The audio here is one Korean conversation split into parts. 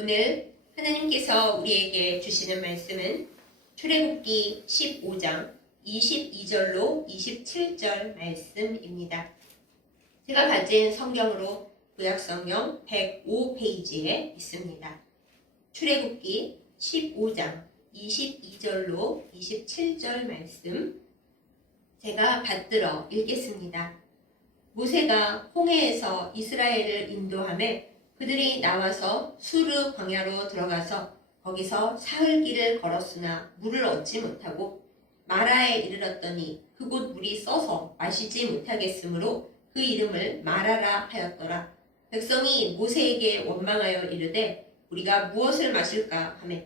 오늘 하나님께서 우리에게 주시는 말씀은 출애굽기 15장 22절로 27절 말씀입니다. 제가 가진 성경으로 구약성경 105페이지에 있습니다. 출애굽기 15장 22절로 27절 말씀 제가 받들어 읽겠습니다. 모세가 홍해에서 이스라엘을 인도하며 그들이 나와서 수르 광야로 들어가서 거기서 사흘 길을 걸었으나 물을 얻지 못하고 마라에 이르렀더니 그곳 물이 써서 마시지 못하겠으므로 그 이름을 마라라 하였더라. 백성이 모세에게 원망하여 이르되 우리가 무엇을 마실까 하며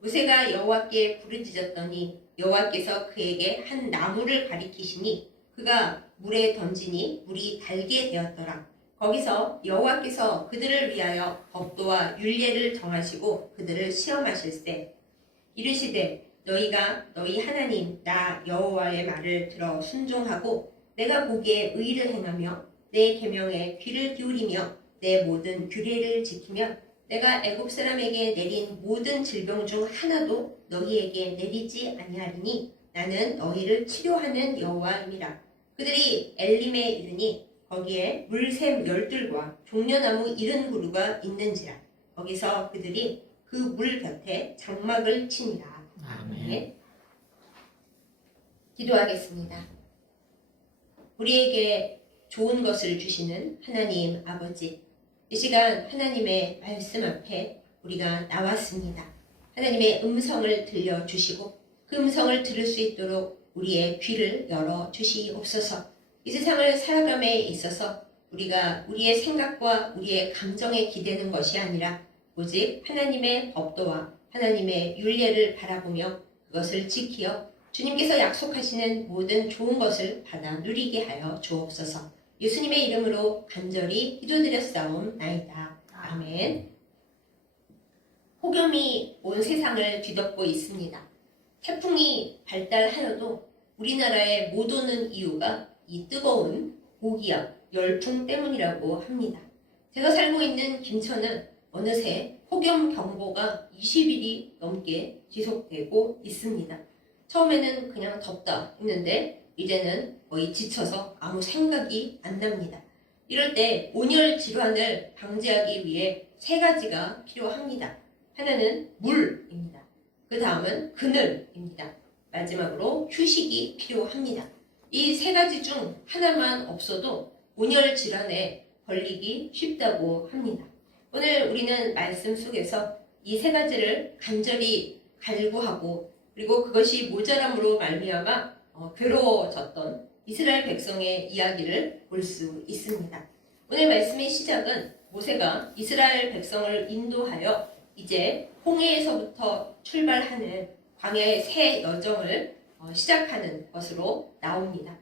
모세가 여호와께 부르짖었더니 여호와께서 그에게 한 나무를 가리키시니 그가 물에 던지니 물이 달게 되었더라. 거기서 여호와께서 그들을 위하여 법도와 율례를 정하시고 그들을 시험하실세 이르시되 너희가 너희 하나님 나 여호와의 말을 들어 순종하고 내가 보기에 의를 행하며 내 계명에 귀를 기울이며 내 모든 규례를 지키며 내가 애굽 사람에게 내린 모든 질병 중 하나도 너희에게 내리지 아니하리니 나는 너희를 치료하는 여호와임이라. 그들이 엘림에 이르니 거기에 물샘 12과 종려나무 70그루가 있는지라. 거기서 그들이 그 물 곁에 장막을 치니라. 아멘. 기도하겠습니다. 우리에게 좋은 것을 주시는 하나님 아버지, 이 시간 하나님의 말씀 앞에 우리가 나왔습니다. 하나님의 음성을 들려주시고 그 음성을 들을 수 있도록 우리의 귀를 열어주시옵소서. 이 세상을 살아감에 있어서 우리가 우리의 생각과 우리의 감정에 기대는 것이 아니라 오직 하나님의 법도와 하나님의 율례를 바라보며 그것을 지키어 주님께서 약속하시는 모든 좋은 것을 받아 누리게 하여 주옵소서. 예수님의 이름으로 간절히 기도드렸사옵나이다. 아멘. 폭염이 온 세상을 뒤덮고 있습니다. 태풍이 발달하여도 우리나라에 못 오는 이유가 이 뜨거운 고기압, 열풍 때문이라고 합니다. 제가 살고 있는 김천은 어느새 폭염 경보가 20일이 넘게 지속되고 있습니다. 처음에는 그냥 덥다 했는데 이제는 거의 지쳐서 아무 생각이 안 납니다. 이럴 때 온열 질환을 방지하기 위해 3가지가 필요합니다. 하나는 물입니다. 그 다음은 그늘입니다. 마지막으로 휴식이 필요합니다. 이 3가지 중 하나만 없어도 온열 질환에 걸리기 쉽다고 합니다. 오늘 우리는 말씀 속에서 이 3가지를 간절히 갈구하고 그리고 그것이 모자람으로 말미암아 괴로워졌던 이스라엘 백성의 이야기를 볼 수 있습니다. 오늘 말씀의 시작은 모세가 이스라엘 백성을 인도하여 이제 홍해에서부터 출발하는 광야의 새 여정을 시작하는 것으로 나옵니다.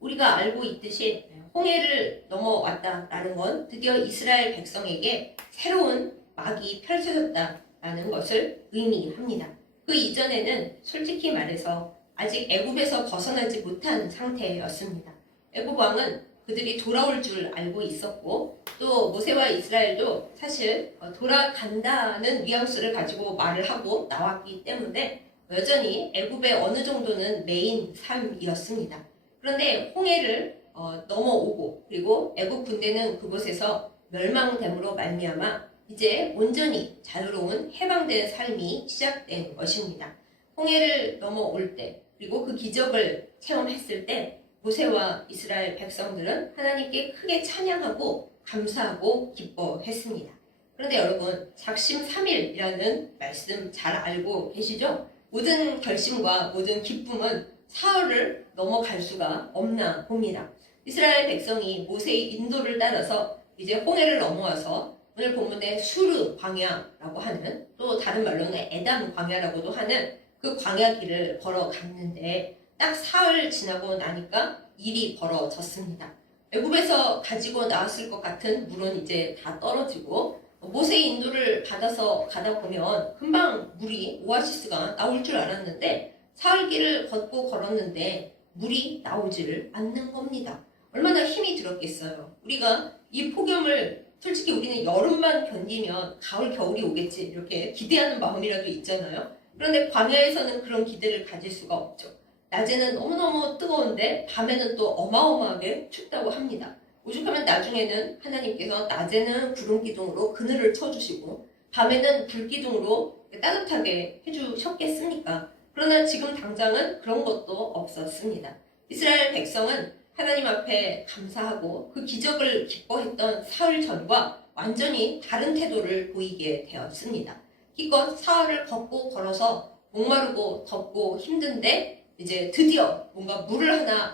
우리가 알고 있듯이 홍해를 넘어왔다라는 건 드디어 이스라엘 백성에게 새로운 막이 펼쳐졌다라는 것을 의미합니다. 그 이전에는 솔직히 말해서 아직 애굽에서 벗어나지 못한 상태였습니다. 애굽 왕은 그들이 돌아올 줄 알고 있었고 또 모세와 이스라엘도 사실 돌아간다는 뉘앙스를 가지고 말을 하고 나왔기 때문에 여전히 애굽의 어느 정도는 매인 삶이었습니다. 그런데 홍해를 넘어오고 그리고 애굽 군대는 그곳에서 멸망됨으로 말미암아 이제 온전히 자유로운 해방된 삶이 시작된 것입니다. 홍해를 넘어올 때 그리고 그 기적을 체험했을 때 모세와 이스라엘 백성들은 하나님께 크게 찬양하고 감사하고 기뻐했습니다. 그런데 여러분 작심삼일이라는 말씀 잘 알고 계시죠? 모든 결심과 모든 기쁨은 사흘을 넘어갈 수가 없나 봅니다. 이스라엘 백성이 모세의 인도를 따라서 이제 홍해를 넘어와서 오늘 본문에 수르 광야라고 하는 또 다른 말로는 에담 광야라고도 하는 그 광야 길을 걸어갔는데 딱 사흘 지나고 나니까 일이 벌어졌습니다. 애굽에서 가지고 나왔을 것 같은 물은 이제 다 떨어지고 모세의 인도를 받아서 가다 보면 금방 물이 오아시스가 나올 줄 알았는데 사흘 길을 걷고 걸었는데 물이 나오지를 않는 겁니다. 얼마나 힘이 들었겠어요. 우리가 이 폭염을 솔직히 우리는 여름만 견디면 가을, 겨울이 오겠지 이렇게 기대하는 마음이라도 있잖아요. 그런데 광야에서는 그런 기대를 가질 수가 없죠. 낮에는 너무너무 뜨거운데 밤에는 또 어마어마하게 춥다고 합니다. 오죽하면 나중에는 하나님께서 낮에는 구름 기둥으로 그늘을 쳐주시고 밤에는 불 기둥으로 따뜻하게 해주셨겠습니까? 그러나 지금 당장은 그런 것도 없었습니다. 이스라엘 백성은 하나님 앞에 감사하고 그 기적을 기뻐했던 사흘 전과 완전히 다른 태도를 보이게 되었습니다. 기껏 사흘을 걷고 걸어서 목마르고 덥고 힘든데 이제 드디어 뭔가 물을 하나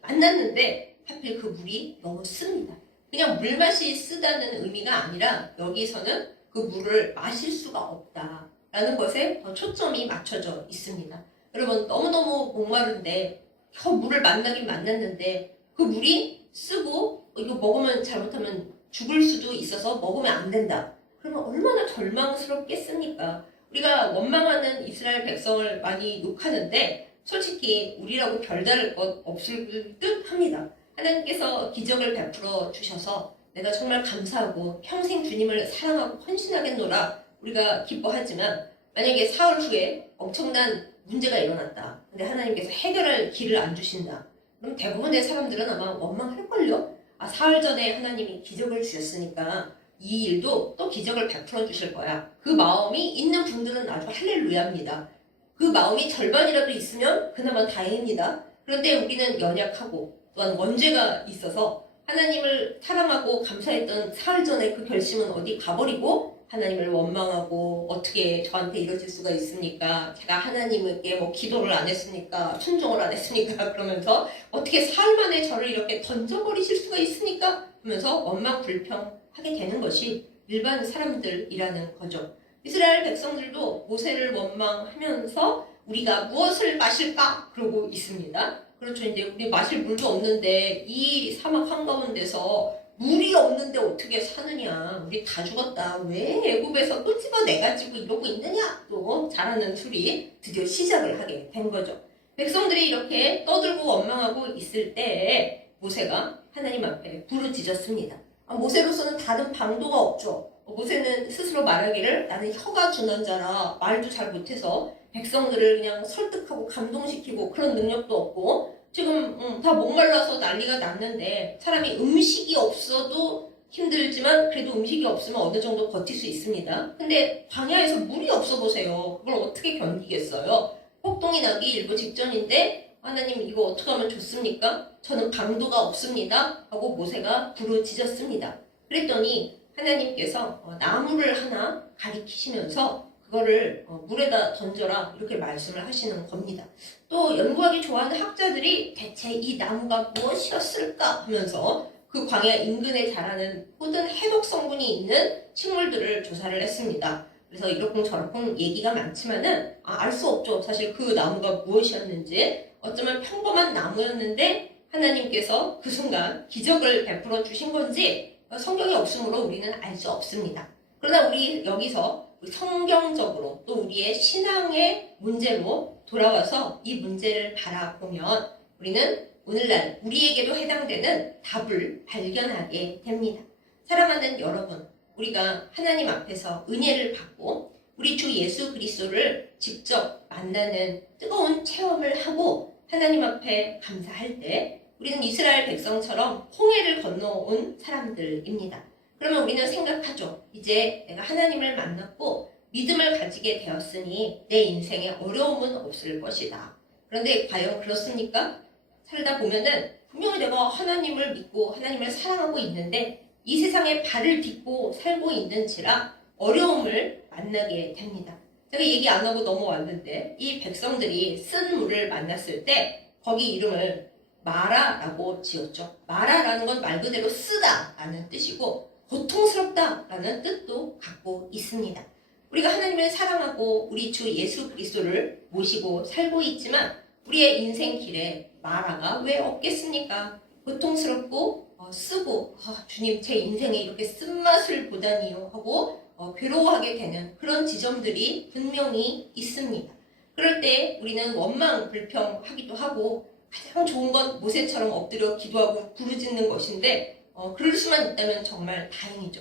만났는데 하필 그 물이 너무 씁니다. 그냥 물맛이 쓰다는 의미가 아니라 여기서는 그 물을 마실 수가 없다라는 것에 더 초점이 맞춰져 있습니다. 여러분 너무너무 목마른데 물을 만나긴 만났는데 그 물이 쓰고 이거 먹으면 잘못하면 죽을 수도 있어서 먹으면 안 된다. 그러면 얼마나 절망스럽겠습니까? 우리가 원망하는 이스라엘 백성을 많이 욕하는데 솔직히 우리라고 별다를 것 없을 듯 합니다. 하나님께서 기적을 베풀어 주셔서 내가 정말 감사하고 평생 주님을 사랑하고 헌신하겠노라 우리가 기뻐하지만 만약에 사흘 후에 엄청난 문제가 일어났다. 근데 하나님께서 해결할 길을 안 주신다. 그럼 대부분의 사람들은 아마 원망할걸요? 사흘 전에 하나님이 기적을 주셨으니까 이 일도 또 기적을 베풀어 주실 거야. 그 마음이 있는 분들은 아주 할렐루야입니다. 그 마음이 절반이라도 있으면 그나마 다행입니다. 그런데 우리는 연약하고 또한 원죄가 있어서 하나님을 사랑하고 감사했던 사흘 전에 그 결심은 어디 가버리고 하나님을 원망하고 어떻게 저한테 이러실 수가 있습니까? 제가 하나님께 뭐 기도를 안 했습니까? 순종을 안 했습니까? 그러면서 어떻게 사흘 만에 저를 이렇게 던져버리실 수가 있습니까? 하면서 원망 불평하게 되는 것이 일반 사람들이라는 거죠. 이스라엘 백성들도 모세를 원망하면서 우리가 무엇을 마실까? 그러고 있습니다. 그렇죠. 이제 우리 마실 물도 없는데 이 사막 한가운데서 물이 없는데 어떻게 사느냐. 우리 다 죽었다. 왜 애굽에서 또 집어내가지고 이러고 있느냐. 또 잘하는 소리 드디어 시작을 하게 된 거죠. 백성들이 이렇게 떠들고 원망하고 있을 때 모세가 하나님 앞에 부르짖었습니다. 모세로서는 다른 방도가 없죠. 모세는 스스로 말하기를 나는 혀가 둔한 자라 말도 잘 못해서 백성들을 그냥 설득하고 감동시키고 그런 능력도 없고 지금 다 목말라서 난리가 났는데 사람이 음식이 없어도 힘들지만 그래도 음식이 없으면 어느 정도 버틸 수 있습니다. 근데 광야에서 물이 없어 보세요. 그걸 어떻게 견디겠어요? 폭동이 나기 일부 직전인데 하나님 이거 어떻게 하면 좋습니까? 저는 방도가 없습니다. 하고 모세가 부르짖었습니다. 그랬더니 하나님께서 나무를 하나 가리키시면서 그거를 물에다 던져라 이렇게 말씀을 하시는 겁니다. 또 연구하기 좋아하는 학자들이 대체 이 나무가 무엇이었을까 하면서 그 광야 인근에 자라는 모든 해독 성분이 있는 식물들을 조사를 했습니다. 그래서 이러쿵저러쿵 얘기가 많지만은 알 수 없죠. 사실 그 나무가 무엇이었는지. 어쩌면 평범한 나무였는데 하나님께서 그 순간 기적을 베풀어 주신 건지 성경이 없으므로 우리는 알 수 없습니다. 그러나 우리 여기서 성경적으로 또 우리의 신앙의 문제로 돌아와서 이 문제를 바라보면 우리는 오늘날 우리에게도 해당되는 답을 발견하게 됩니다. 사랑하는 여러분, 우리가 하나님 앞에서 은혜를 받고 우리 주 예수 그리스도를 직접 만나는 뜨거운 체험을 하고 하나님 앞에 감사할 때 우리는 이스라엘 백성처럼 홍해를 건너온 사람들입니다. 그러면 우리는 생각하죠. 이제 내가 하나님을 만났고 믿음을 가지게 되었으니 내 인생에 어려움은 없을 것이다. 그런데 과연 그렇습니까? 살다 보면은 분명히 내가 하나님을 믿고 하나님을 사랑하고 있는데 이 세상에 발을 딛고 살고 있는지라 어려움을 만나게 됩니다. 제가 얘기 안 하고 넘어왔는데 이 백성들이 쓴 물을 만났을 때 거기 이름을 마라라고 지었죠. 마라라는 건 말 그대로 쓰다라는 뜻이고 고통스럽다라는 뜻도 갖고 있습니다. 우리가 하나님을 사랑하고 우리 주 예수 그리스도를 모시고 살고 있지만 우리의 인생 길에 마라가 왜 없겠습니까? 고통스럽고 쓰고 주님 제 인생에 이렇게 쓴맛을 보다니요 하고 괴로워하게 되는 그런 지점들이 분명히 있습니다. 그럴 때 우리는 원망 불평하기도 하고 가장 좋은 건 모세처럼 엎드려 기도하고 부르짖는 것인데 그럴 수만 있다면 정말 다행이죠.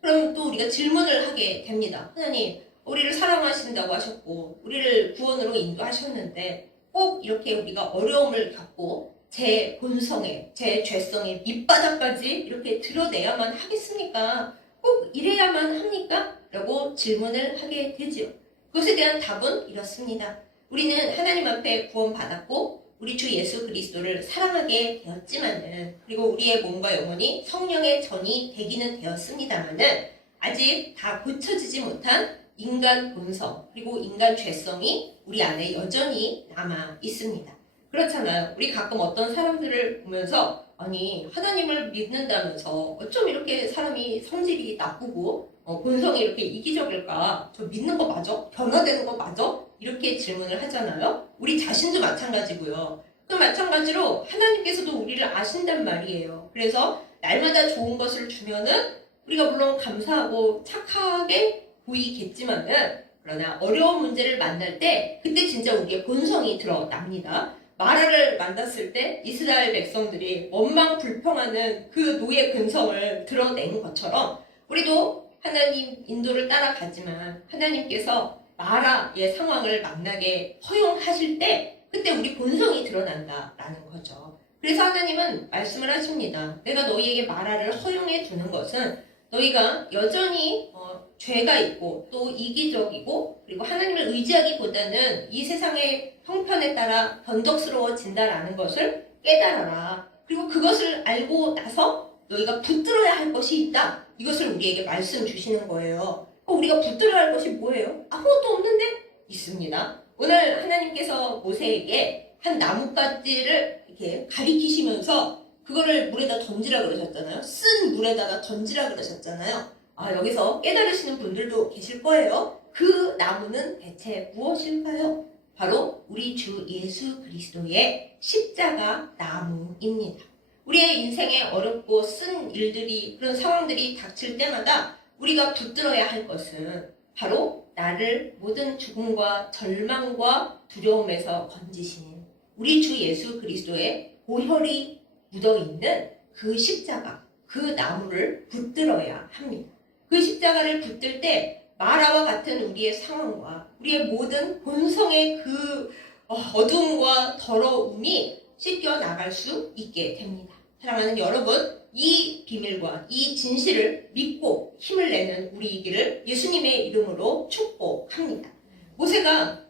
그럼 또 우리가 질문을 하게 됩니다. 하나님, 우리를 사랑하신다고 하셨고 우리를 구원으로 인도하셨는데 꼭 이렇게 우리가 어려움을 겪고 제 본성에, 제 죄성의 밑바닥까지 이렇게 드러내야만 하겠습니까? 꼭 이래야만 합니까? 라고 질문을 하게 되지요. 그것에 대한 답은 이렇습니다. 우리는 하나님 앞에 구원받았고 우리 주 예수 그리스도를 사랑하게 되었지만은, 그리고 우리의 몸과 영혼이 성령의 전이 되기는 되었습니다만은 아직 다 고쳐지지 못한 인간 본성 그리고 인간 죄성이 우리 안에 여전히 남아 있습니다. 그렇잖아요. 우리 가끔 어떤 사람들을 보면서 아니 하나님을 믿는다면서 어쩜 이렇게 사람이 성질이 나쁘고 본성이 이렇게 이기적일까? 저 믿는 거 맞아? 변화되는 거 맞아? 이렇게 질문을 하잖아요. 우리 자신도 마찬가지고요. 그 마찬가지로 하나님께서도 우리를 아신단 말이에요. 그래서 날마다 좋은 것을 주면은 우리가 물론 감사하고 착하게 보이겠지만은, 그러나 어려운 문제를 만날 때 그때 진짜 우리의 본성이 드러납니다. 마라를 만났을 때 이스라엘 백성들이 원망 불평하는 그 노예 근성을 드러낸 것처럼 우리도 하나님 인도를 따라가지만 하나님께서 마라의 상황을 만나게 허용하실 때 그때 우리 본성이 드러난다라는 거죠. 그래서 하나님은 말씀을 하십니다. 내가 너희에게 마라를 허용해 두는 것은 너희가 여전히 죄가 있고 또 이기적이고 그리고 하나님을 의지하기보다는 이 세상의 형편에 따라 변덕스러워진다라는 것을 깨달아라. 그리고 그것을 알고 나서 너희가 붙들어야 할 것이 있다. 이것을 우리에게 말씀 주시는 거예요. 우리가 붙들어야 할 것이 뭐예요? 아무것도 없는데? 있습니다. 오늘 하나님께서 모세에게 한 나뭇가지를 이렇게 가리키시면서 그거를 물에다 던지라 그러셨잖아요. 쓴 물에다가 던지라 그러셨잖아요. 여기서 깨달으시는 분들도 계실 거예요. 그 나무는 대체 무엇일까요? 바로 우리 주 예수 그리스도의 십자가 나무입니다. 우리의 인생에 어렵고 쓴 일들이, 그런 상황들이 닥칠 때마다 우리가 붙들어야 할 것은 바로 나를 모든 죽음과 절망과 두려움에서 건지시는 우리 주 예수 그리스도의 보혈이 묻어있는 그 십자가, 그 나무를 붙들어야 합니다. 그 십자가를 붙들 때 마라와 같은 우리의 상황과 우리의 모든 본성의 그 어둠과 더러움이 씻겨 나갈 수 있게 됩니다. 사랑하는 여러분, 이 비밀과 이 진실을 믿고 힘을 내는 우리이기를 예수님의 이름으로 축복합니다. 모세가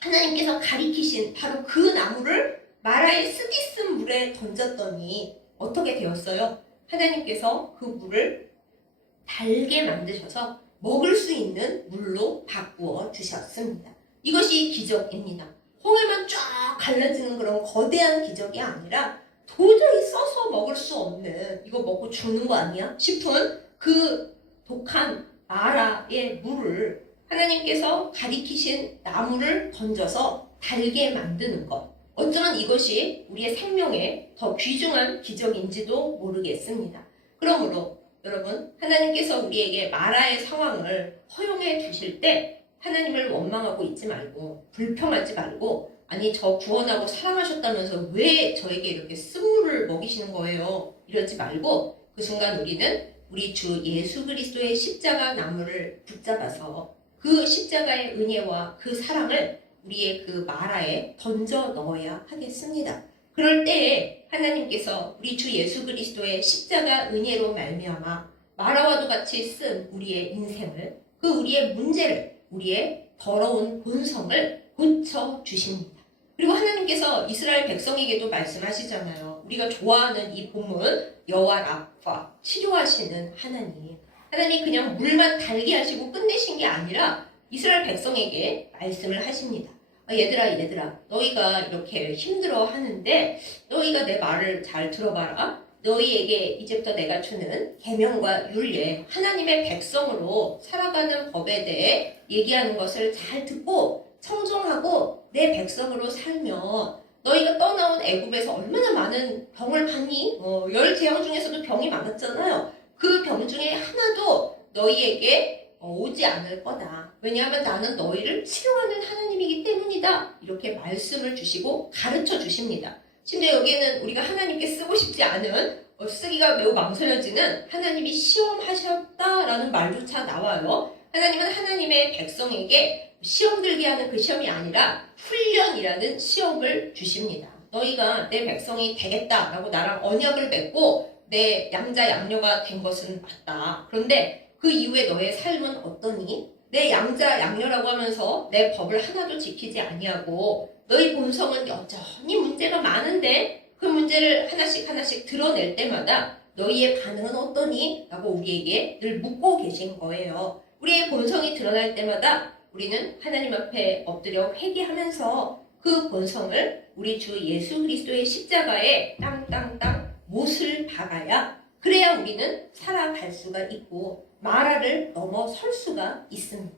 하나님께서 가리키신 바로 그 나무를 마라의 쓰디쓴 물에 던졌더니 어떻게 되었어요? 하나님께서 그 물을 달게 만드셔서 먹을 수 있는 물로 바꾸어 주셨습니다. 이것이 기적입니다. 홍해만 쫙 갈라지는 그런 거대한 기적이 아니라 도저히 써서 먹을 수 없는, 이거 먹고 죽는 거 아니야? 싶은 그 독한 마라의 물을 하나님께서 가리키신 나무를 던져서 달게 만드는 것. 어쩌면 이것이 우리의 생명에 더 귀중한 기적인지도 모르겠습니다. 그러므로 여러분, 하나님께서 우리에게 마라의 상황을 허용해 주실 때 하나님을 원망하고 있지 말고 불평하지 말고 아니 저 구원하고 사랑하셨다면서 왜 저에게 이렇게 쓴물을 먹이시는 거예요? 이러지 말고 그 순간 우리는 우리 주 예수 그리스도의 십자가 나무를 붙잡아서 그 십자가의 은혜와 그 사랑을 우리의 그 마라에 던져 넣어야 하겠습니다. 그럴 때에 하나님께서 우리 주 예수 그리스도의 십자가 은혜로 말미암아 마라와도 같이 쓴 우리의 인생을, 그 우리의 문제를, 우리의 더러운 본성을 고쳐 주십니다. 그리고 하나님께서 이스라엘 백성에게도 말씀하시잖아요. 우리가 좋아하는 이 본문 여호와 라파, 치료하시는 하나님. 하나님 그냥 물만 달게 하시고 끝내신 게 아니라 이스라엘 백성에게 말씀을 하십니다. 얘들아 너희가 이렇게 힘들어 하는데 너희가 내 말을 잘 들어봐라. 너희에게 이제부터 내가 주는 계명과 율례, 하나님의 백성으로 살아가는 법에 대해 얘기하는 것을 잘 듣고 청정하고 내 백성으로 살면 너희가 떠나온 애굽에서 얼마나 많은 병을 받니? 10재앙 중에서도 병이 많았잖아요. 그 병 중에 하나도 너희에게 오지 않을 거다. 왜냐하면 나는 너희를 치료하는 하나님이기 때문이다. 이렇게 말씀을 주시고 가르쳐 주십니다. 심지어 여기에는 우리가 하나님께 쓰고 싶지 않은 쓰기가 매우 망설여지는 하나님이 시험하셨다라는 말조차 나와요. 하나님은 하나님의 백성에게 시험 들게 하는 그 시험이 아니라 훈련이라는 시험을 주십니다. 너희가 내 백성이 되겠다라고 나랑 언약을 맺고 내 양자 양녀가 된 것은 맞다. 그런데 그 이후에 너의 삶은 어떠니? 내 양자 양녀라고 하면서 내 법을 하나도 지키지 아니하고 너희 본성은 여전히 문제가 많은데 그 문제를 하나씩 하나씩 드러낼 때마다 너희의 반응은 어떠니? 라고 우리에게 늘 묻고 계신 거예요. 우리의 본성이 드러날 때마다 우리는 하나님 앞에 엎드려 회개하면서 그 본성을 우리 주 예수 그리스도의 십자가에 땅땅땅 못을 박아야 그래야 우리는 살아갈 수가 있고 마라를 넘어설 수가 있습니다.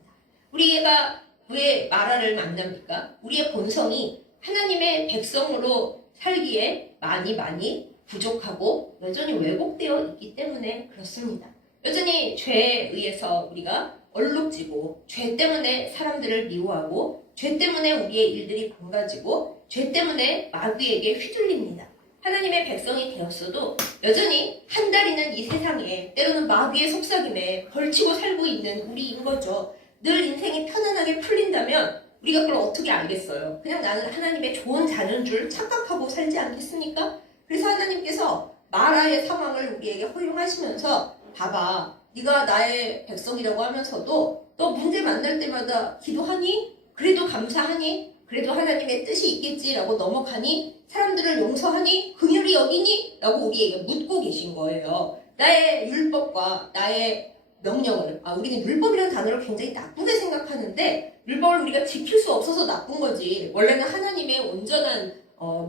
우리가 왜 마라를 만납니까? 우리의 본성이 하나님의 백성으로 살기에 많이 부족하고 여전히 왜곡되어 있기 때문에 그렇습니다. 여전히 죄에 의해서 우리가 얼룩지고 죄 때문에 사람들을 미워하고 죄 때문에 우리의 일들이 망가지고 죄 때문에 마귀에게 휘둘립니다. 하나님의 백성이 되었어도 여전히 한달이는 이 세상에 때로는 마귀의 속삭임에 걸치고 살고 있는 우리인 거죠. 늘 인생이 편안하게 풀린다면 우리가 그걸 어떻게 알겠어요? 그냥 나는 하나님의 좋은 자녀인 줄 착각하고 살지 않겠습니까? 그래서 하나님께서 마라의 상황을 우리에게 허용하시면서 봐봐, 네가 나의 백성이라고 하면서도 너 문제 만날 때마다 기도하니? 그래도 감사하니? 그래도 하나님의 뜻이 있겠지라고 넘어가니? 사람들을 용서하니? 긍휼히 여기니? 라고 우리에게 묻고 계신 거예요. 나의 율법과 나의 명령을, 우리는 율법이라는 단어를 굉장히 나쁘게 생각하는데 율법을 우리가 지킬 수 없어서 나쁜 거지 원래는 하나님의 온전한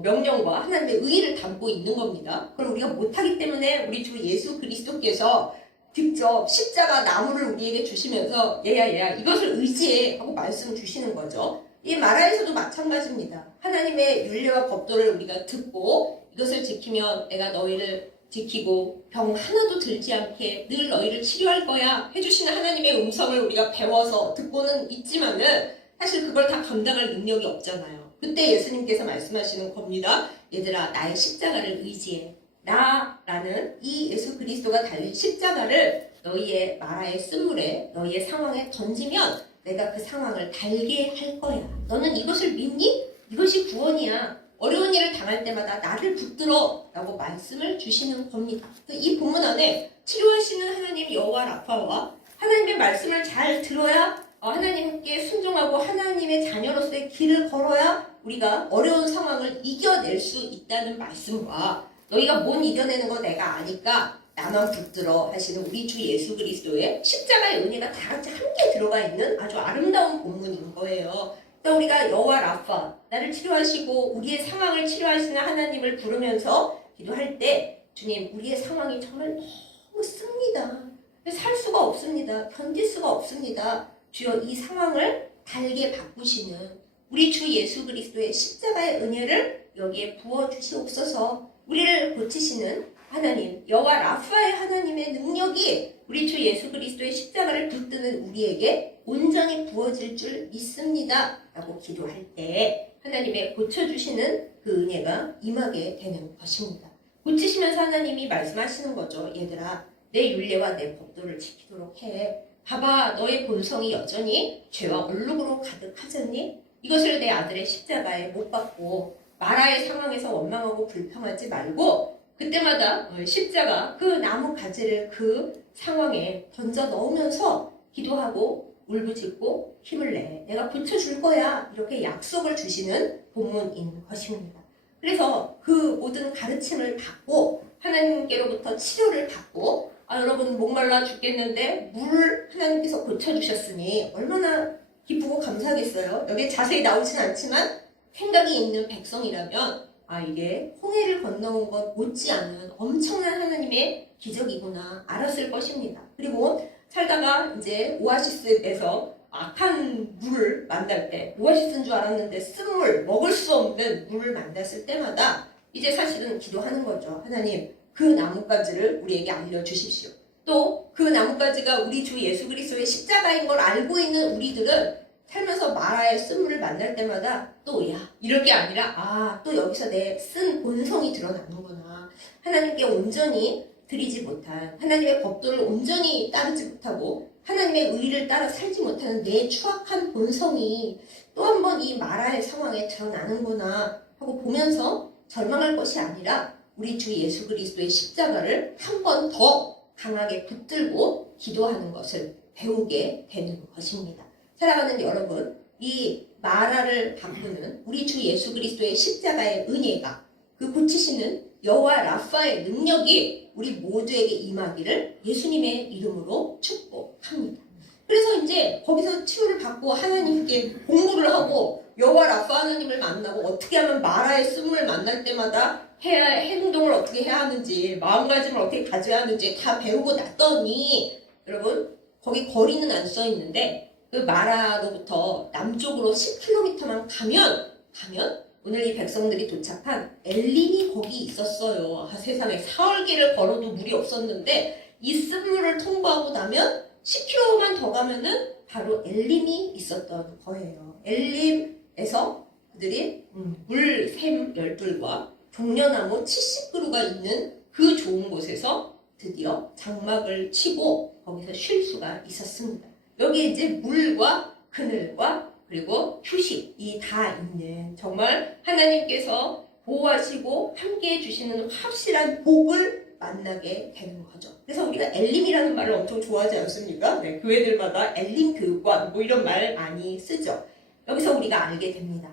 명령과 하나님의 의의를 담고 있는 겁니다. 그걸 우리가 못하기 때문에 우리 주 예수 그리스도께서 직접 십자가 나무를 우리에게 주시면서 얘야 이것을 의지해 하고 말씀을 주시는 거죠. 이 마라에서도 마찬가지입니다. 하나님의 율례와 법도를 우리가 듣고 이것을 지키면 내가 너희를 지키고 병 하나도 들지 않게 늘 너희를 치료할 거야 해주시는 하나님의 음성을 우리가 배워서 듣고는 있지만은 사실 그걸 다 감당할 능력이 없잖아요. 그때 예수님께서 말씀하시는 겁니다. 얘들아, 나의 십자가를 의지해. 나라는 이 예수 그리스도가 달린 십자가를 너희의 마라의 쓴물에 너희의 상황에 던지면 내가 그 상황을 달게 할 거야. 너는 이것을 믿니? 이것이 구원이야. 어려운 일을 당할 때마다 나를 붙들어 라고 말씀을 주시는 겁니다. 이 본문 안에 치료하시는 하나님 여호와 라파와 하나님의 말씀을 잘 들어야 하나님께 순종하고 하나님의 자녀로서의 길을 걸어야 우리가 어려운 상황을 이겨낼 수 있다는 말씀과 너희가 못 이겨내는 거 내가 아니까 나만 붙들어 하시는 우리 주 예수 그리스도의 십자가의 은혜가 다 같이 함께 들어가 있는 아주 아름다운 본문인 거예요. 우리가 여호와 라파, 나를 치료하시고 우리의 상황을 치료하시는 하나님을 부르면서 기도할 때 주님, 우리의 상황이 정말 너무 씁니다. 살 수가 없습니다. 견딜 수가 없습니다. 주여, 이 상황을 달게 바꾸시는 우리 주 예수 그리스도의 십자가의 은혜를 여기에 부어주시옵소서. 우리를 고치시는 하나님, 여호와 라파의 하나님의 능력이 우리 주 예수 그리스도의 십자가를 붙드는 우리에게 온전히 부어질 줄 믿습니다 라고 기도할 때 하나님의 고쳐주시는 그 은혜가 임하게 되는 것입니다. 고치시면서 하나님이 말씀하시는 거죠. 얘들아, 내 율례와 내 법도를 지키도록 해. 봐봐, 너의 본성이 여전히 죄와 얼룩으로 가득하잖니? 이것을 내 아들의 십자가에 못 박고 마라의 상황에서 원망하고 불평하지 말고 그때마다 십자가 그 나무 가지를 그 상황에 던져 넣으면서 기도하고 울부짖고 힘을 내. 내가 고쳐줄 거야. 이렇게 약속을 주시는 본문인 것입니다. 그래서 그 모든 가르침을 받고 하나님께로부터 치료를 받고 여러분 목말라 죽겠는데 물을 하나님께서 고쳐주셨으니 얼마나 기쁘고 감사하겠어요. 여기 자세히 나오진 않지만 생각이 있는 백성이라면 이게 홍해를 건너온 것 못지않은 엄청난 하나님의 기적이구나 알았을 것입니다. 그리고 살다가 이제 오아시스에서 악한 물을 만날 때 오아시스인 줄 알았는데 쓴물, 먹을 수 없는 물을 만났을 때마다 이제 사실은 기도하는 거죠. 하나님, 그 나뭇가지를 우리에게 알려주십시오. 또 그 나뭇가지가 우리 주 예수 그리스도의 십자가인 걸 알고 있는 우리들은 살면서 마라의 쓴물을 만날 때마다 또 야 이럴 게 아니라 또 여기서 내 쓴 본성이 드러나는구나. 하나님께 온전히 드리지 못한, 하나님의 법도를 온전히 따르지 못하고 하나님의 의를 따라 살지 못하는 내 추악한 본성이 또 한 번 이 마라의 상황에 드러나는구나 하고 보면서 절망할 것이 아니라 우리 주 예수 그리스도의 십자가를 한 번 더 강하게 붙들고 기도하는 것을 배우게 되는 것입니다. 사랑하는 여러분, 이 마라를 바꾸는 우리 주 예수 그리스도의 십자가의 은혜가, 그 고치시는 여호와 라파의 능력이 우리 모두에게 임하기를 예수님의 이름으로 축복합니다. 그래서 이제 거기서 치유를 받고 하나님께 공부를 하고 여호와 라파 하나님을 만나고 어떻게 하면 마라의 쓴물을 만날 때마다 행동을 어떻게 해야 하는지, 마음가짐을 어떻게 가져야 하는지 다 배우고 났더니, 여러분 거기 거리는 안 써 있는데 그 마라로부터 남쪽으로 10km만 가면 오늘 이 백성들이 도착한 엘림이 거기 있었어요. 세상에 사흘길을 걸어도 물이 없었는데 이 쓴물을 통과하고 나면 10km만 더 가면은 바로 엘림이 있었던 거예요. 엘림에서 그들이 물샘 12과 종려나무 70그루가 있는 그 좋은 곳에서 드디어 장막을 치고 거기서 쉴 수가 있었습니다. 여기에 이제 물과 그늘과 그리고 휴식이 다 있는, 정말 하나님께서 보호하시고 함께해 주시는 확실한 복을 만나게 되는 거죠. 그래서 우리가 엘림이라는 말을 엄청 좋아하지 않습니까? 네, 교회들마다 엘림 교육관 뭐 이런 말 많이 쓰죠. 여기서 우리가 알게 됩니다.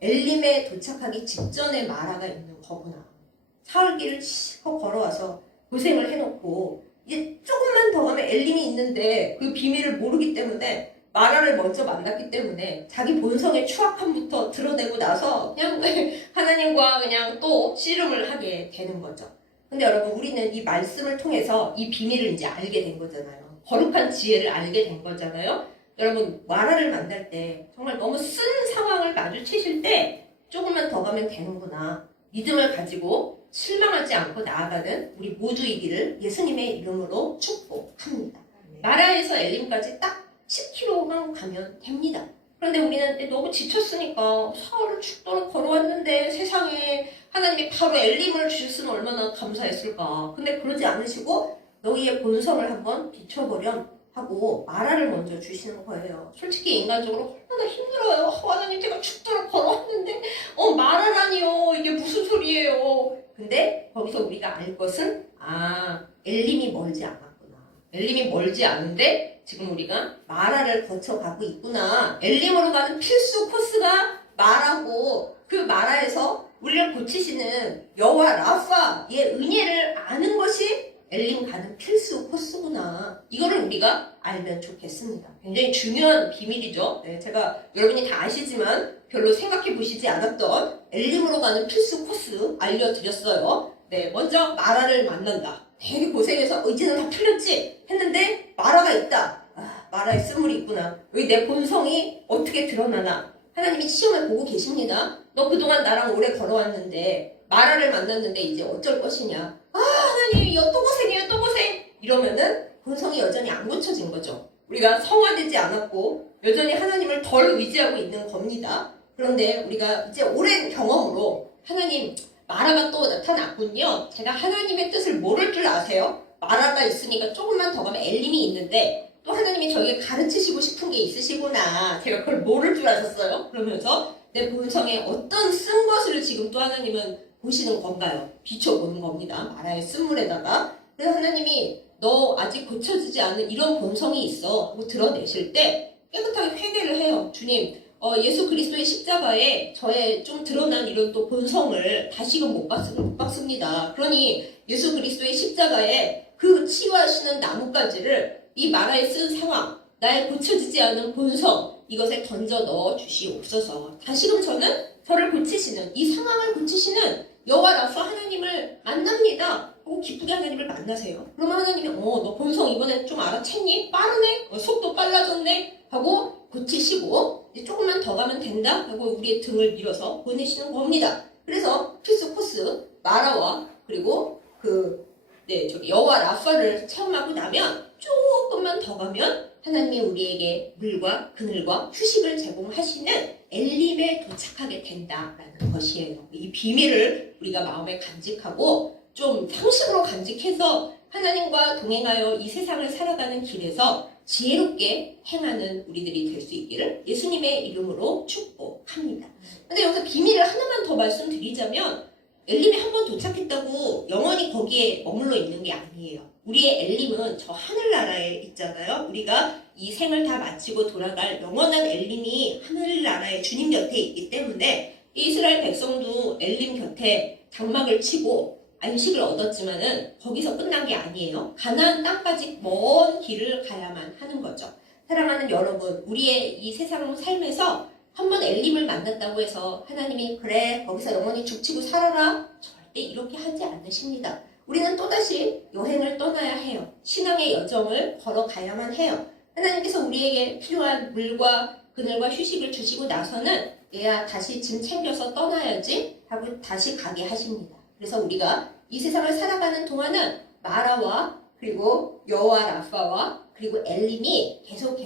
엘림에 도착하기 직전에 마라가 있는 거구나. 사흘길을 실컷 걸어와서 고생을 해놓고 이제 조금만 더 가면 엘림이 있는데 그 비밀을 모르기 때문에 마라를 먼저 만났기 때문에 자기 본성의 추악함부터 드러내고 나서 그냥 하나님과 그냥 또 씨름을 하게 되는 거죠. 근데 여러분, 우리는 이 말씀을 통해서 이 비밀을 이제 알게 된 거잖아요. 거룩한 지혜를 알게 된 거잖아요. 여러분, 마라를 만날 때 정말 너무 쓴 상황을 마주치실 때 조금만 더 가면 되는구나. 믿음을 가지고 실망하지 않고 나아가는 우리 모두이기를 예수님의 이름으로 축복합니다. 마라에서 엘림까지 딱 10km만 가면 됩니다. 그런데 우리는 너무 지쳤으니까 사흘을 죽도록 걸어왔는데 세상에 하나님이 바로 엘림을 주셨으면 얼마나 감사했을까. 근데 그러지 않으시고 너희의 본성을 한번 비춰보렴 하고 마라를 먼저 주시는 거예요. 솔직히 인간적으로 얼마나 힘들어요. 하나님, 제가 죽도록 걸어왔는데 마라라니요. 이게 무슨 소리예요. 근데 거기서 우리가 알 것은 엘림이 멀지 않았구나. 엘림이 멀지 않은데 지금 우리가 마라를 거쳐가고 있구나. 엘림으로 가는 필수 코스가 마라고, 그 마라에서 우리를 고치시는 여호와 라파의 은혜를 아는 것이 엘림 가는 필수 코스구나. 이거를 우리가 알면 좋겠습니다. 굉장히 중요한 비밀이죠. 네, 제가 여러분이 다 아시지만 별로 생각해 보시지 않았던 엘림으로 가는 필수 코스 알려드렸어요. 네, 먼저 마라를 만난다. 되게 고생해서 이제는 다 풀렸지 했는데 마라가 있다. 마라의 쓴물이 있구나. 여기 내 본성이 어떻게 드러나나. 하나님이 시험을 보고 계십니다. 너 그동안 나랑 오래 걸어왔는데 마라를 만났는데 이제 어쩔 것이냐. 하나님, 또 고생해요, 또 고생. 이러면은 본성이 여전히 안 고쳐진 거죠. 우리가 성화되지 않았고 여전히 하나님을 덜 의지하고 있는 겁니다. 그런데 우리가 이제 오랜 경험으로 하나님, 마라가 또 나타났군요. 제가 하나님의 뜻을 모를 줄 아세요? 마라가 있으니까 조금만 더 가면 엘림이 있는데 또 하나님이 저에게 가르치시고 싶은 게 있으시구나. 제가 그걸 모를 줄 아셨어요? 그러면서 내 본성에 어떤 쓴 것을 지금 또 하나님은 보시는 건가요? 비춰보는 겁니다. 마라의 쓴물에다가. 그래서 하나님이 너 아직 고쳐지지 않은 이런 본성이 있어 하고 드러내실 때 깨끗하게 회개를 해요. 주님, 예수 그리스도의 십자가에 저의 좀 드러난 이런 또 본성을 다시금 못 박습니다. 그러니 예수 그리스도의 십자가에 그 치유하시는 나뭇가지를 이 마라에 쓴 상황, 나의 고쳐지지 않은 본성, 이것에 던져 넣어 주시옵소서. 다시금 저는 저를 고치시는, 이 상황을 고치시는 여호와 라파 하나님을 만납니다. 하고 기쁘게 하나님을 만나세요. 그러면 하나님이 너 본성 이번엔 좀 알아챘니? 빠르네? 속도 빨라졌네? 하고 고치시고 이제 조금만 더 가면 된다? 하고 우리의 등을 밀어서 보내시는 겁니다. 그래서 필수 코스 마라와 그리고 여호와 라파를 체험하고 나면 조금만 더 가면 하나님이 우리에게 물과 그늘과 휴식을 제공하시는 엘림에 도착하게 된다라는 것이에요. 이 비밀을 우리가 마음에 간직하고 좀 상식으로 간직해서 하나님과 동행하여 이 세상을 살아가는 길에서 지혜롭게 행하는 우리들이 될 수 있기를 예수님의 이름으로 축복합니다. 근데 여기서 비밀을 하나만 더 말씀드리자면 엘림에 한번 도착했다고 영원히 거기에 머물러 있는 게 아니에요. 우리의 엘림은 저 하늘나라에 있잖아요. 우리가 이 생을 다 마치고 돌아갈 영원한 엘림이 하늘나라의 주님 곁에 있기 때문에 이스라엘 백성도 엘림 곁에 장막을 치고 안식을 얻었지만은 거기서 끝난 게 아니에요. 가나안 땅까지 먼 길을 가야만 하는 거죠. 사랑하는 여러분, 우리의 이 세상 삶에서 한번 엘림을 만났다고 해서 하나님이 그래 거기서 영원히 죽치고 살아라 절대 이렇게 하지 않으십니다. 우리는 또다시 여행을 떠나야 해요. 신앙의 여정을 걸어가야만 해요. 하나님께서 우리에게 필요한 물과 그늘과 휴식을 주시고 나서는 얘야 다시 짐 챙겨서 떠나야지 하고 다시 가게 하십니다. 그래서 우리가 이 세상을 살아가는 동안은 마라와 그리고 여호와 라파와 그리고 엘림이 계속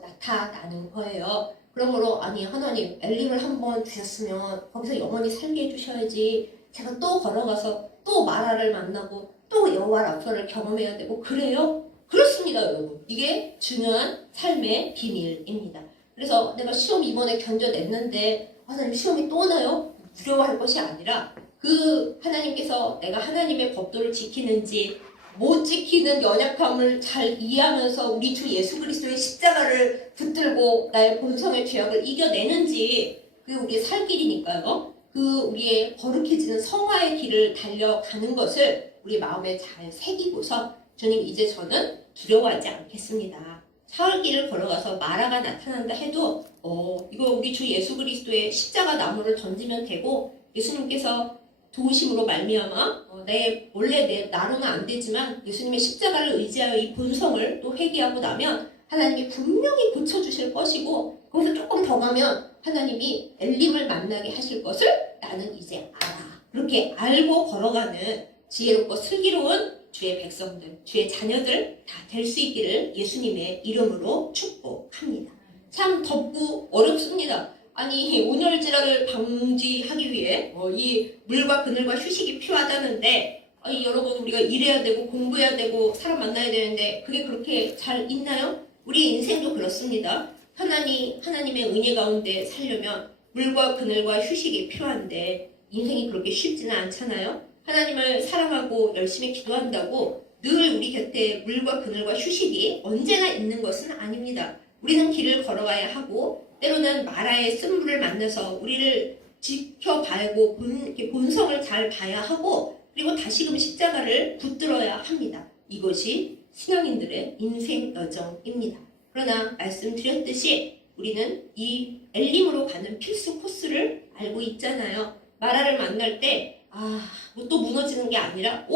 나타나는 거예요. 그러므로 아니 하나님 엘림을 한번 주셨으면 거기서 영원히 살게 해주셔야지 제가 또 걸어가서 또 마라를 만나고 또 여호와 라파를 경험해야 되고 그래요? 그렇습니다 여러분. 이게 중요한 삶의 비밀입니다. 그래서 내가 시험 이번에 견뎌냈는데 하나님 시험이 또 오나요? 두려워할 것이 아니라 그 하나님께서 내가 하나님의 법도를 지키는지 못 지키는 연약함을 잘 이해하면서 우리 주 예수 그리스도의 십자가를 붙들고 나의 본성의 죄악을 이겨내는지 그게 우리의 살 길이니까요. 그 우리의 거룩해지는 성화의 길을 달려가는 것을 우리 마음에 잘 새기고서 주님 이제 저는 두려워하지 않겠습니다. 사흘 길을 걸어가서 마라가 나타난다 해도 이거 우리 주 예수 그리스도의 십자가 나무를 던지면 되고 예수님께서 도우심으로 말미암아 원래 내 나로는 안 되지만 예수님의 십자가를 의지하여 이 본성을 또 회개하고 나면 하나님이 분명히 고쳐주실 것이고 거기서 조금 더 가면 하나님이 엘림을 만나게 하실 것을 나는 이제 알아. 그렇게 알고 걸어가는 지혜롭고 슬기로운 주의 백성들, 주의 자녀들 다 될 수 있기를 예수님의 이름으로 축복합니다. 참 덥고 어렵습니다. 아니 온열질환을 방지하기 위해 이 물과 그늘과 휴식이 필요하다는데 여러분 우리가 일해야 되고 공부해야 되고 사람 만나야 되는데 그게 그렇게 잘 있나요? 우리 인생도 그렇습니다. 하나님의 은혜 가운데 살려면 물과 그늘과 휴식이 필요한데 인생이 그렇게 쉽지는 않잖아요. 하나님을 사랑하고 열심히 기도한다고 늘 우리 곁에 물과 그늘과 휴식이 언제나 있는 것은 아닙니다. 우리는 길을 걸어가야 하고 때로는 마라의 쓴물을 만나서 우리를 지켜봐야고 본성을 잘 봐야 하고 그리고 다시금 십자가를 붙들어야 합니다. 이것이 신앙인들의 인생 여정입니다. 그러나 말씀드렸듯이 우리는 이 엘림으로 가는 필수 코스를 알고 있잖아요. 마라를 만날 때 뭐 또 무너지는 게 아니라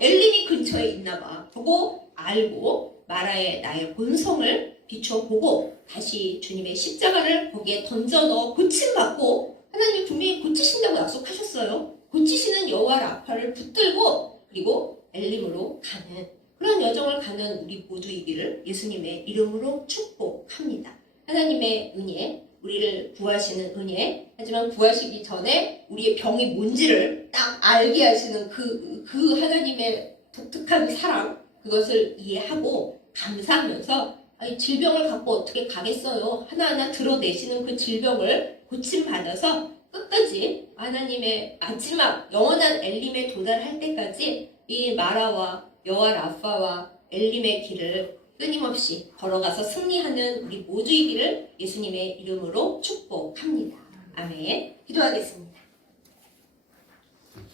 엘림이 근처에 있나 봐. 보고 알고 마라의 나의 본성을 비춰보고 다시 주님의 십자가를 거기에 던져 넣어 고침받고 하나님이 분명히 고치신다고 약속하셨어요. 고치시는 여호와 라파를 붙들고 그리고 엘림으로 가는 그런 여정을 가는 우리 모두이기를 예수님의 이름으로 축복합니다. 하나님의 은혜, 우리를 구하시는 은혜, 하지만 구하시기 전에 우리의 병이 뭔지를 딱 알게 하시는 그 하나님의 독특한 사랑, 그것을 이해하고 감사하면서 질병을 갖고 어떻게 가겠어요? 하나하나 드러내시는 그 질병을 고침받아서 끝까지 하나님의 마지막 영원한 엘림에 도달할 때까지 이 마라와 여호와 라파와 엘림의 길을 끊임없이 걸어가서 승리하는 우리 모두이기를 예수님의 이름으로 축복합니다. 아멘. 기도하겠습니다.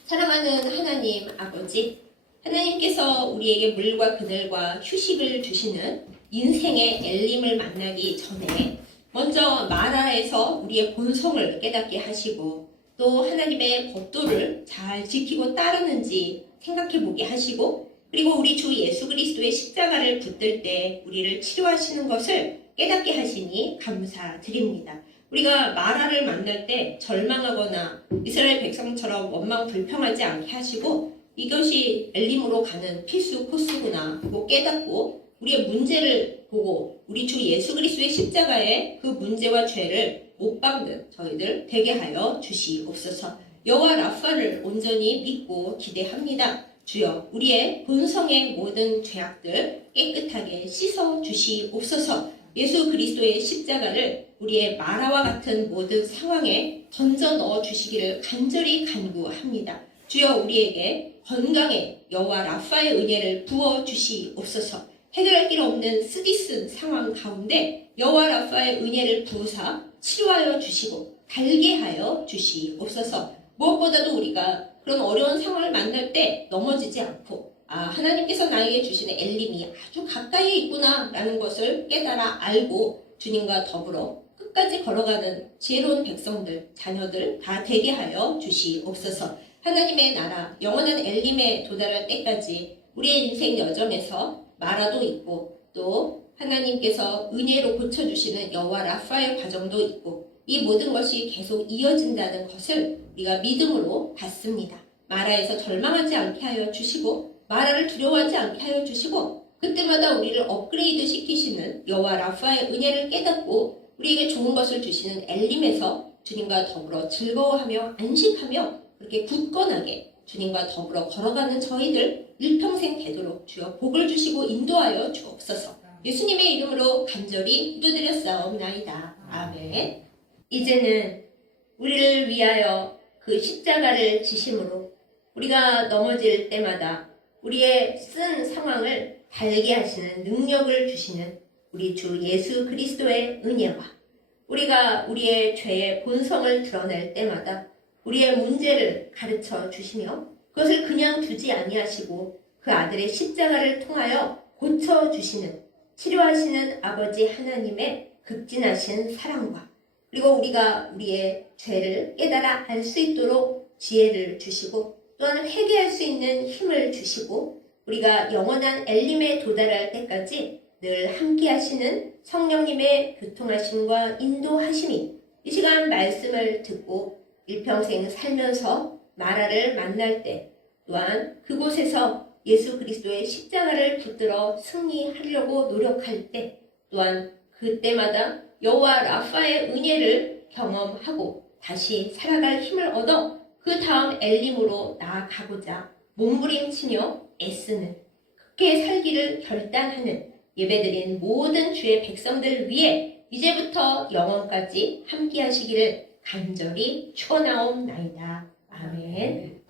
사랑하는 하나님 아버지, 하나님께서 우리에게 물과 그늘과 휴식을 주시는 인생의 엘림을 만나기 전에 먼저 마라에서 우리의 본성을 깨닫게 하시고 또 하나님의 법도를 잘 지키고 따르는지 생각해 보게 하시고 그리고 우리 주 예수 그리스도의 십자가를 붙들 때 우리를 치료하시는 것을 깨닫게 하시니 감사드립니다. 우리가 마라를 만날 때 절망하거나 이스라엘 백성처럼 원망 불평하지 않게 하시고 이것이 엘림으로 가는 필수 코스구나 고 깨닫고 우리의 문제를 보고 우리 주 예수 그리스도의 십자가에 그 문제와 죄를 못 박는 저희들 되게 하여 주시옵소서. 여호와 라파를 온전히 믿고 기대합니다. 주여 우리의 본성의 모든 죄악들 깨끗하게 씻어 주시옵소서. 예수 그리스도의 십자가를 우리의 마라와 같은 모든 상황에 던져 넣어 주시기를 간절히 간구합니다. 주여 우리에게 건강의 여호와 라파의 은혜를 부어 주시옵소서. 해결할 길 없는 쓰디쓴 상황 가운데 여호와 라파의 은혜를 부으사 치료하여 주시고 달게 하여 주시옵소서. 무엇보다도 우리가 그런 어려운 상황을 만날 때 넘어지지 않고 하나님께서 나에게 주시는 엘림이 아주 가까이에 있구나 라는 것을 깨달아 알고 주님과 더불어 끝까지 걸어가는 지혜로운 백성들, 자녀들 다 되게 하여 주시옵소서. 하나님의 나라, 영원한 엘림에 도달할 때까지 우리의 인생 여정에서 마라도 있고 또 하나님께서 은혜로 고쳐주시는 여호와 라파의 과정도 있고 이 모든 것이 계속 이어진다는 것을 우리가 믿음으로 받습니다. 마라에서 절망하지 않게 하여 주시고 마라를 두려워하지 않게 하여 주시고 그때마다 우리를 업그레이드 시키시는 여호와 라파의 은혜를 깨닫고 우리에게 좋은 것을 주시는 엘림에서 주님과 더불어 즐거워하며 안식하며 그렇게 굳건하게 주님과 더불어 걸어가는 저희들 일평생 되도록 주여 복을 주시고 인도하여 주옵소서. 예수님의 이름으로 간절히 기도드렸사옵나이다. 아멘. 이제는 우리를 위하여 그 십자가를 지심으로 우리가 넘어질 때마다 우리의 쓴 상황을 달게 하시는 능력을 주시는 우리 주 예수 그리스도의 은혜와 우리가 우리의 죄의 본성을 드러낼 때마다 우리의 문제를 가르쳐 주시며 그것을 그냥 두지 아니하시고 그 아들의 십자가를 통하여 고쳐주시는 치료하시는 아버지 하나님의 극진하신 사랑과 그리고 우리가 우리의 죄를 깨달아 알 수 있도록 지혜를 주시고 또한 회개할 수 있는 힘을 주시고 우리가 영원한 엘림에 도달할 때까지 늘 함께 하시는 성령님의 교통하심과 인도하심이 이 시간 말씀을 듣고 일평생 살면서 마라를 만날 때 또한 그곳에서 예수 그리스도의 십자가를 붙들어 승리하려고 노력할 때 또한 그때마다 여호와 라파의 은혜를 경험하고 다시 살아갈 힘을 얻어 그 다음 엘림으로 나아가고자 몸부림치며 애쓰는 그렇게 살기를 결단하는 예배드린 모든 주의 백성들 위해 이제부터 영원까지 함께 하시기를 간절히 축원하옵나이다. 아멘.